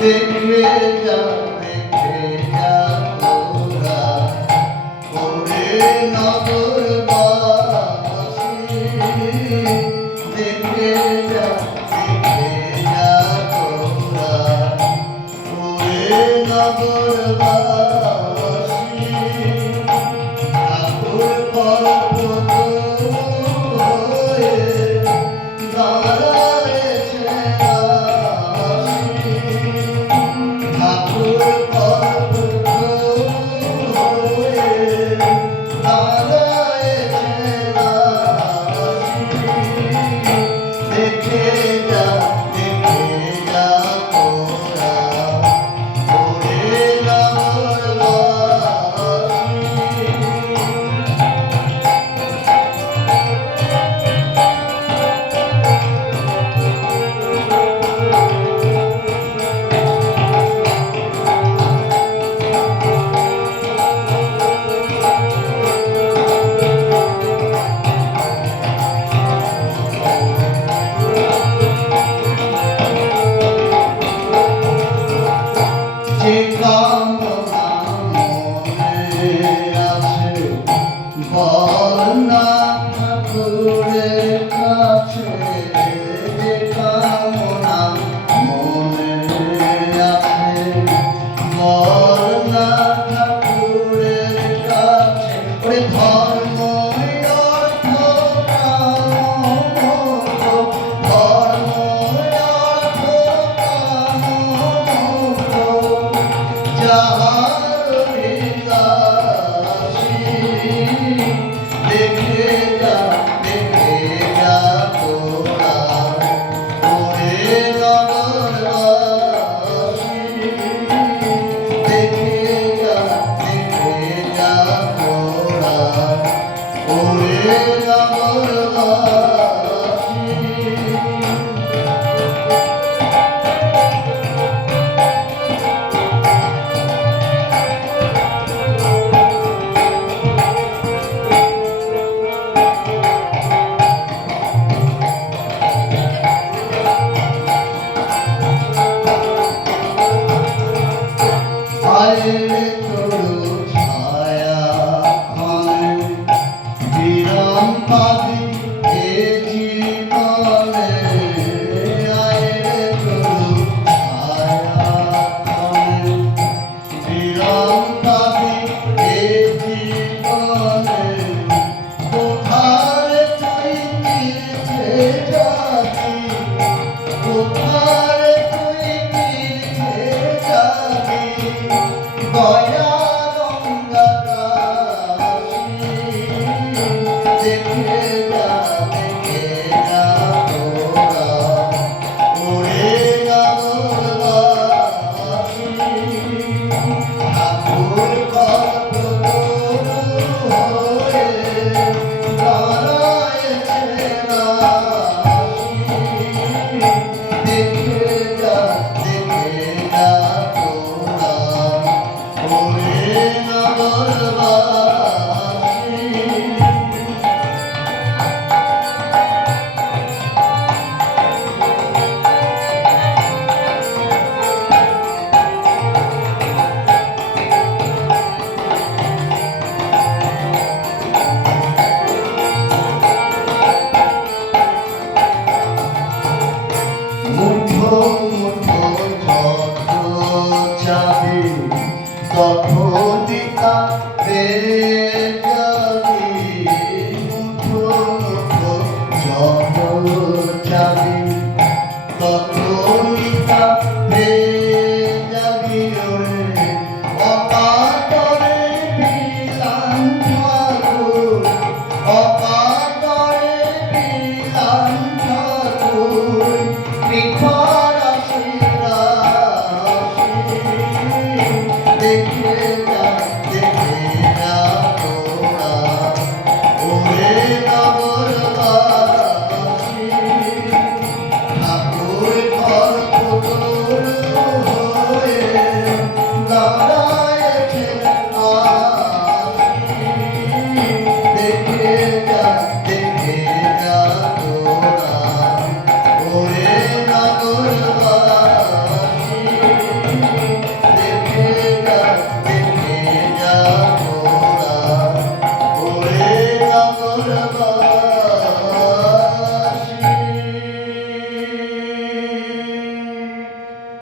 দেখে যা তোরা ওরে নগরবাসী, দেখে যা তোরা ওরে নগরবাসী। ঠাকুর কল্প হয়ে দাঁড়ায়েছে দাসী, ঠাকুর কল্প হয়ে দাঁড়ায়েছে দাসী। দেখে যা তোরা ওরে যে কামনা মনে আছে বল না ঠাকুরের কাছে, যে কামনা মনে আছে বল না ঠাকুরের কাছে। ওরে ধর্ম অর্থ কাম, ধর্ম অর্থ কাম যাহার বিলাসী, দেখে যা তোরা ওরে নগরবাসী, দেখে যা তোরা ওরে নগরবাসী। আয়ে তোর ছায়া খানে বিরাম পাবি এ জীবনে, আয়ে তোর ছায়া খানে বিরাম পাবি এ জীবনে। কোথায় তুই তীর্থে যাবি, কোথায় তুই তীর্থে যাবি, দয়া গঙ্গা কাশী, দেখে যা তোরা ওরে নগরবাসী। ঠাকুর কল্প হয়ে দাঁড়ায়েছে দাসী, দেখে যা তোরা ওরে নগরবাসী। মুঠো মুঠো যত চাবি তত দিকা যাবি, মুঠো মুঠো যত চাবি তত দিকা